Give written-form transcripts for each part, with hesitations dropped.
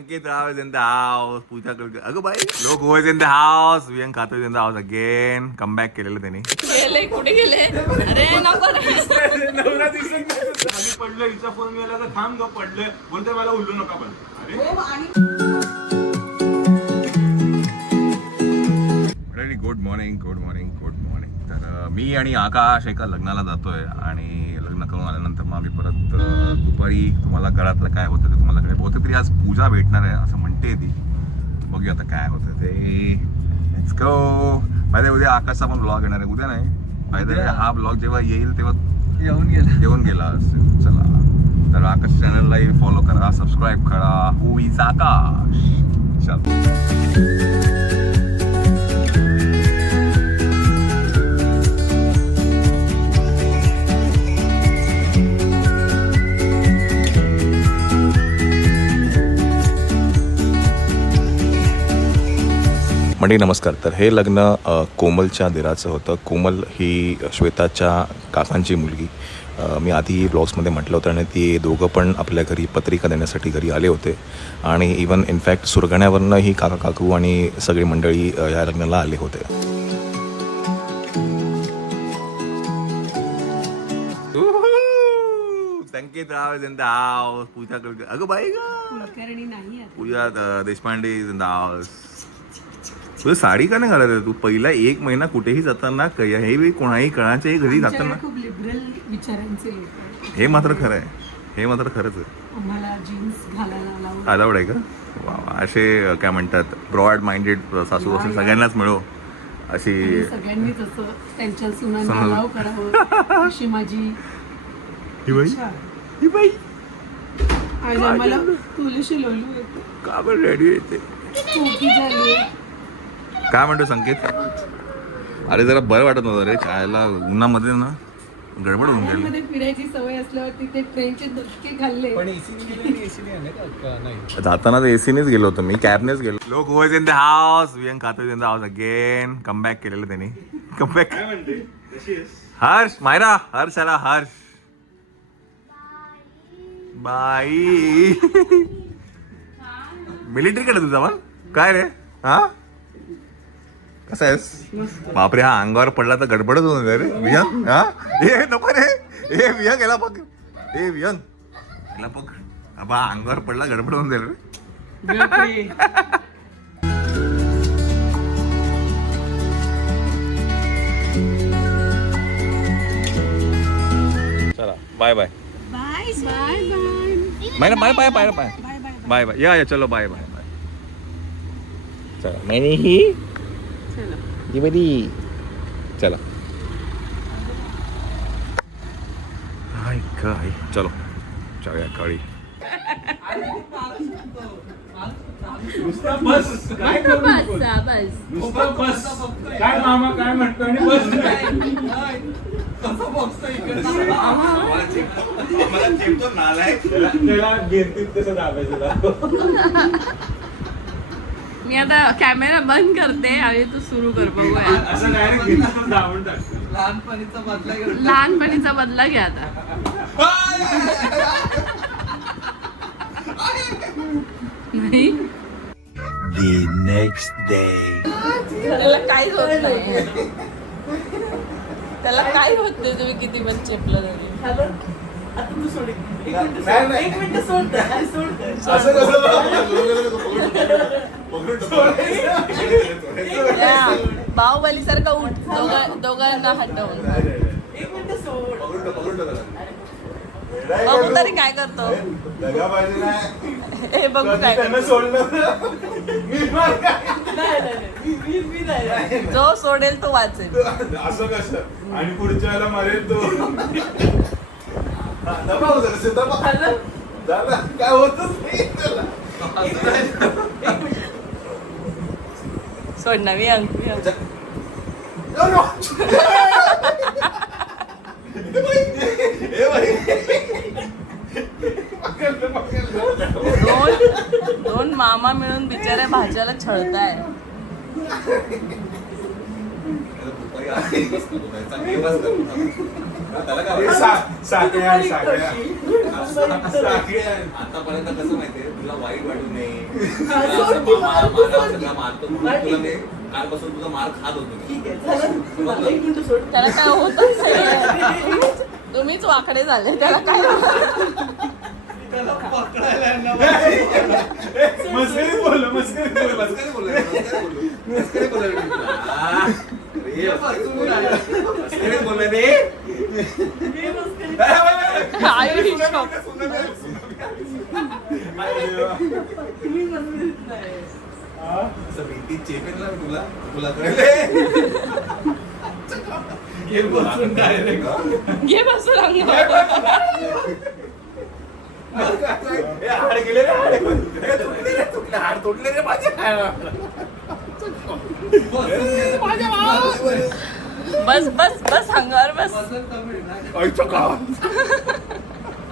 Sanket Rao is in the house. Pooja अगं बाई लोक इज इन द हाऊस. वियंग खातो is in the house again. Come back केलेलं त्यांनी. गेले कुठे गेले? अरे नको नवरा दिसत नाही. पडलं हिचा फोन गेला तर थांब ग पडलं बोलते मला उल्लू नका पण. अरे good morning good morning good morning. तर मी आणि आकाश एका लग्नाला जातोय आणि लग्न करून आल्यानंतर मग आम्ही परत दुपारी तुम्हाला घरातलं काय होतं ते तुम्हाला कडे बहुतेक तरी आज पूजा भेटणार आहे असं म्हणते ती. बघूया आता काय होतं ते. Let's go. By the way उद्या आकाशचा पण ब्लॉग येणार आहे. उद्या नाही बाय द वे हा ब्लॉग जेव्हा येईल तेव्हा येऊन गेला असेल. चला तर आकाश चॅनललाही फॉलो करा सबस्क्राईब करा. हू इज आकाश. चल मंडळी नमस्कार. तर हे लग्न कोमलच्या दिराचं होतं. कोमल ही श्वेताच्या काकांची मुलगी. मी आधी ब्लॉग्समध्ये म्हटलं होतं आणि ती दोघं पण आपल्या घरी पत्रिका देण्यासाठी घरी आले होते आणि इवन इनफॅक्ट सुरगाण्यावरनं ही काका काकू आणि सगळी मंडळी या लग्नाला आले होते. Sanket Rao is in the house. Pooja अगं बाई Pooja Deshpande is in the house. तुझं साडी का नाही घालत तू? पहिला एक महिना कुठेही जाताना हे कोणाही कळाच्याही घरी जाताना खूप लिबरल विचारांचे हे मात्र खरं आहे. हे मात्र खरंच आहे. आम्हाला जीन्स घालायला अलाउड आहे का? वा असे काय म्हणतात ब्रॉड माइंडेड सासू असेल सगळ्यांनाच मिळो अशी. सगळ्यांनीच असं त्यांच्या सुनांना अलाव करावं अशी माझी इच्छा. ही बाई आज आम्हाला तुळशी लोलू येते. का बरं रेडी येते? चुकी झाली. काय म्हणतो संकेत? अरे जरा बरं वाटत नव्हतं रे. खायला उन्हामध्ये ना गडबड होऊन गेली. मध्ये फिरायची सवय असल्यावर तिथे ट्रेनचे धक्के खाल्ले. जाताना तर एसीनेच गेलो होतो मी. कॅबनेच गेलो. लोक वॉज इन द हाऊस. वियंग खातो in the house again. Come back केलेलं त्यांनी. Come back. हर्ष मायरा हर्ष आला. हर्ष बाई मिलिटरी कडे तुझा पण काय रे? हा कसं आहेस? बापरे हा अंगावर पडला तर गडबडच होऊन रे वियंग. हा ए नको रे. ए वियंग याला बघ. ए वियंग याला बघ. बा अंगावर पडला गडबड होऊन जाईल रे. चला bye bye bye bye bye bye bye bye bye bye bye या चलो बाय बाय बाय. चला मैंने ही जी बडी. चला हाय काय चलो चाव्या काळी. बस काय करू नुसतं बस. काय मामा काय म्हणतो आणि बस. त्याला घेतील तसं दाबायचं. मी आता कॅमेरा बंद करते आणि तू सुरू कर. बघूया असं डायरेक्ट घेतलं दाबून टाकतो. लहानपणीचा बदला घ्या आता. नाही The next day. त्याला काही होत नाही. त्याला काही होत नाही. तुम्ही किती पण चेपलं तरी. एक मिनिट सोड. असं बाहुबली सारखा उठ. दोघांना हटवून. बघू तरी काय करतो. हे बघू काय जो सोडेल तो वाचेल. असं कसं आणि पुढच्या वेळेला मारेल तो. काय होतच नाही त्याला. सोड ना वियंग. दोन मामा मिळून बिचाऱ्या भाज्याला छळताय. त्याला काय हे साखळी आहे, साखळी आहे. साखळी आहे. आतापर्यंत कसं माहितीये तुला वाईट वाटू नये हा, तुला सोड असं ती मार, तू मला सोड. सगळं मारतो म्हणून तुला मी कालपासून तुझा मार खात होतो मी. ठीक आहे झालं मला एक मिनिट सोड त्याला काय होतच नाही. तुम्हीच वाकडे झाले त्याला काय मस्करीत बोललो, मस्करीत बोललो. मस्करी बोललोय, मस्करी बोललोय. मस्करी बोललोय मी तुला. अरे, मस्करी बोललोय रे. आई तुम्ही म्हणत नाही असं भिंतीत चेपेन ना तुला तुला कळलं हे बसून direct. घे बसून अंगावर. हे हाड गेले रे, हाड. हे तुटले रे, तुटले, हाड तुटले रे माझे. बस बस बस अंगावर बस. आईचं गाव.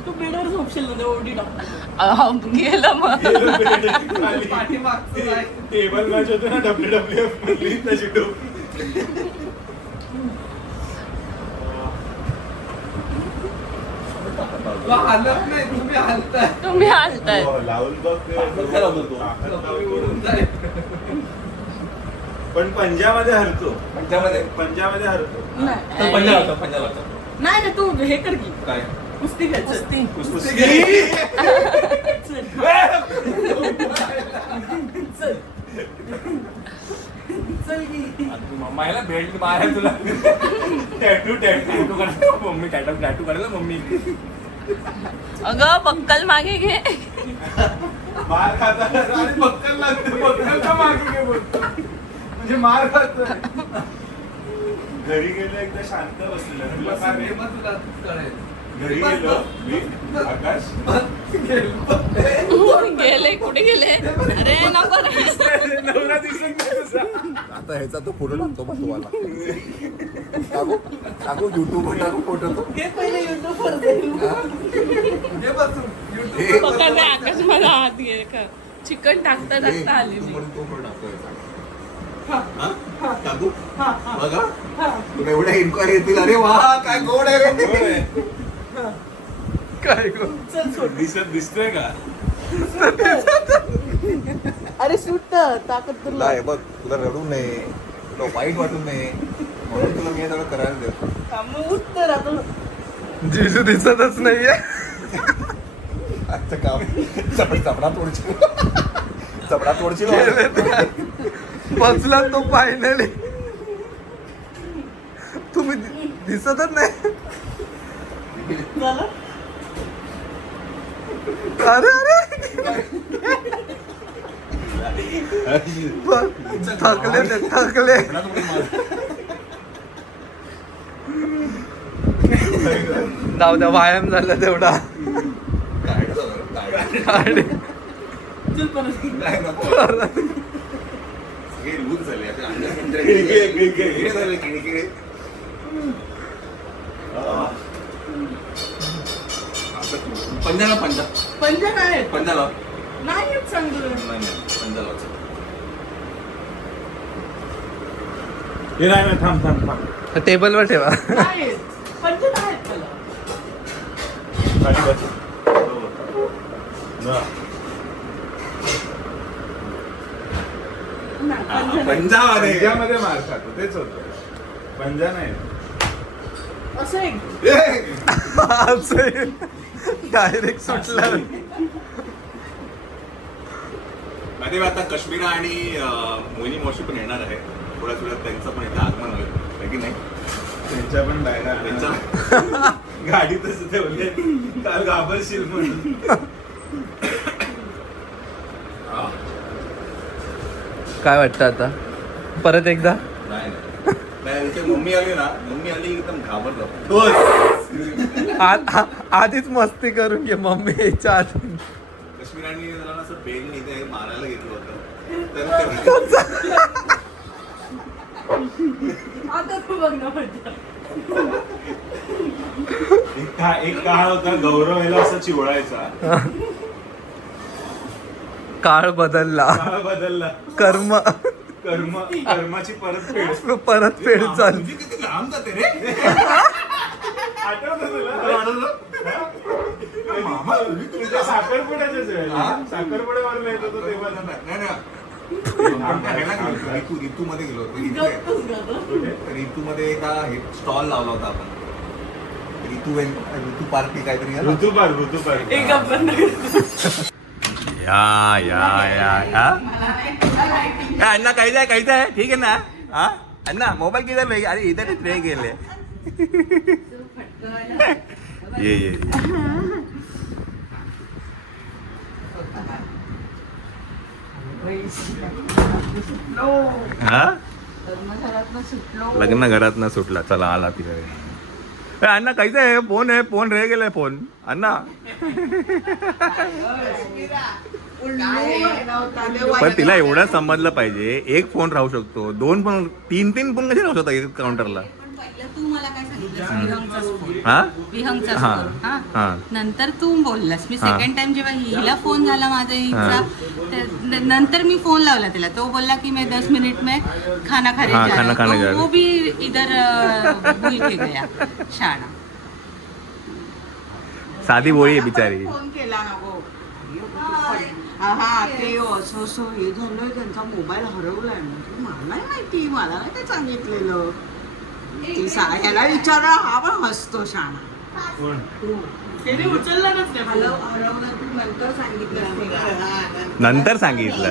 तू बेडवर झोपशील ना ओढी टाक गेलं मग. टेबल मॅच होते ना WWF मधली तशी टोपी. तुम्ही हालताय. हो, लावून बघ ते. पण पंजामध्ये हरतो, पंजाबमध्ये पंजामध्ये हरतो. नाही पंजाब पंजाब नाही ना तू हे कर की काय कुस्ती खेळ चल. कुस्ती. चल. चल की मम्माला भेट मारायला तुला टॅटू टॅटू करायला मम्मी टॅटू करायला मम्मी अगं बक्कल मागे घे. मार खाता आणि बक्कल लागते बक्कलचा मागे घे बोलतो म्हणजे मार खात घरी गेलो एकदा शांत बसलेलं तुला काय घरी गेलो मी आकाश गेले कुठे गेले. अरे नको रे. नवरा दिसत नाही तुझा. आता ह्याचा तो फोटो टाकतो बा तुम्हाला टाकू टाकू युट्यूबवर टाकू फोटो तो हे पहिले युट्यूबवर जाईल पकड रे आकाश मला हात घे का. चिकन टाकता टाकता आली मी. टाकू बघा तुला एवढ्या इन्क्वायरी येतील अरे वा काय गोड आहे रे काय गो चल सोड दिसतोय का अरे सुट ताकद तुला तुला हे बघ तुला रडू नये तुला वाईट वाटू नये म्हणून तुला मी हे सगळं करायला देतो मग उत्तर आता जिजू दिसतच नाहीये आजचं काम चपडा तोडची चपडा तोडची बसला तो फायनली तुम्ही दिसतच नाही झालं अरे अरे थकले ते थकले जाऊ द्या व्यायाम झाला तेवढा आणि चल परत हे लूज झाले असे अंडरस्टँड झाले किडे पंजाला पंजा काय आहेत? पंजाला नाही येत चांगलं पंजाला हे नाही थांब थांब थांब टेबलवर ठेवा नाही येत. पंजा काय आहेत त्याला खाली बस नाही, पंजा नाही. पंजामध्ये मार खातो तेच होतं पंजा नाही असं एक डायरेक्ट सुटला मध्ये आता काश्मीर आणि मोहिनी मावशी पण येणार आहे थोड्याच वेळात त्यांचं पण इथं आगमन होईल आहे की नाही त्यांच्या पण डायरा त्यांचं गाडीतच ठेवले काल घाबरशील म्हणून काय वाटतं आता परत एकदा नाही त्यांची मम्मी आली ना मम्मी आली एकदम घाबरलो आधीच मस्ती करून घे मम्मी यायच्या आधी काश्मीर आणि जरा असं बेल इथे मारायला घेतलं होतं तर आता तू बघ ना पंजा एक काळ होता गौरव याला असं चिवळायचा काळ बदलला काळ बदलला कर्माची परतफेड परतफेड चालू तुझी किती लांब जाते रे आठवतं तुला? मामा, तुझ्या साखरपुड्याच्याच वेळेला. साखरपुड्यावर येत होतो तेव्हा ऋतू मध्ये गेलो होतो. ऋतू मध्ये एका स्टॉल लावला होता आपण. ऋतू पार्टी काहीतरी आहे ना? ऋतुपार एक आपण या अण्णा काहीच आहे ठीक आहे ना. हा अण्णा मोबाईल किधर ले अरे इधर रह गेले. ये हा लग्न घरात न सुटला. चला आला तिकडे. अण्णा काहीच आहे फोन रह गेलाय फोन अण्णा. पण तिला एवढं समजलं पाहिजे एक फोन राहू शकतो, 2 पण 3 फोन कसे राहू शकतात एक काउंटरला. तू मला काय सांगितलं हा विहंगचा हा. स्कोर हा. हा नंतर तू बोललास. मी हा. सेकंड टाइम जेव्हा हिला फोन झाला माझा हिचा तर नंतर मी फोन लावला तिला. तो बोलला की मैं 10 मिनट में खाना खाने हाँ, जा खाना रहा खाने हूं. जा तो रहा वो भी इधर भूल के गया शाणा. साधी बोळी आहे बिचारी. फोन केला ना गो. हा ते असं असं हे झालंय त्यांचा मोबाईल हरवलाय. म्हणजे मला नाही माहिती, मला नाही ते सांगितलेलं. ह्याला विचारला हा पण हसतो शाणा. त्याने उचललाच नाही हरवलं तू नंतर सांगितलं. नंतर सांगितलं.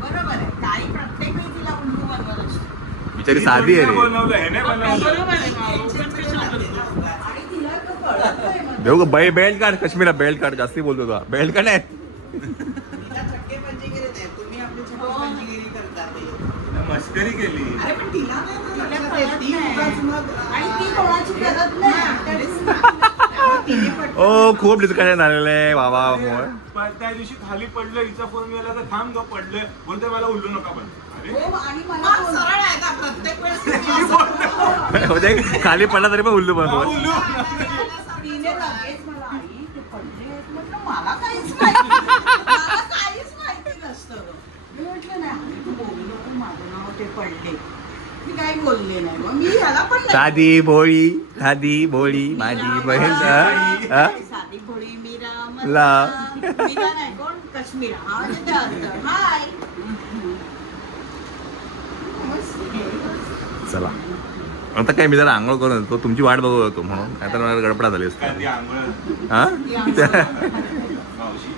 बरोबर आहे. काही प्रत्येक वेळी तिला उल्लू बनवत असतो. बिचारी साधी आहे रे. बनवलं हे नाही बनवलं. बरोबर आहे माऊ. पण कशाला करतो? आणि तिला तो कळत नाही मग. देऊ का बेल्ट काढ काश्मीरा बेल्ट काढ. जास्ती बोलतो तो बेल्ट काढ. तिला छक्केपंजीगिरी नाही. तुम्ही आपली छक्केपंजीगिरी करता ते. मस्करी केली. अरे पण तिला नाही बोलत. ती उगाच मग आणि ती कोणाची करत नाही. तिने पण ओ खूप डिस्कशन झालेलं आहे बाबा. पण त्या दिवशी खाली पडलं, हिचा फोन गेला तर थांब ग पडलं बोलते मला उल्लू नका पण. अरे हो, आणि मला सरळ आहे ना प्रत्येक वेळेस तुम्ही असं म्हणजे खाली पडला तरी पण उल्लू बनतो. उल्लू. तिने लगेच मला आई ते पडले आहेत. म्हटलं मला काहीच माहिती मला काहीच माहिती नसतं गं. मी म्हटलं नाही आई, तू बोलू नको माझं नाव ते पडले. मी काही बोलले नाही. मग मी ह्याला पण नाही साधी भोळी माझी बहीण. हा? साधी भोळी मीरा ला. मीरा नाही कोण काश्मीर. हा म्हणजे ते अर्थ. हाय चला आता काय मी जरा आंघोळ करून येतो. तुमची वाट बघत होतो म्हणून नाहीतर मला गडबडा झाली असते. ती आंघोळ हा मावशी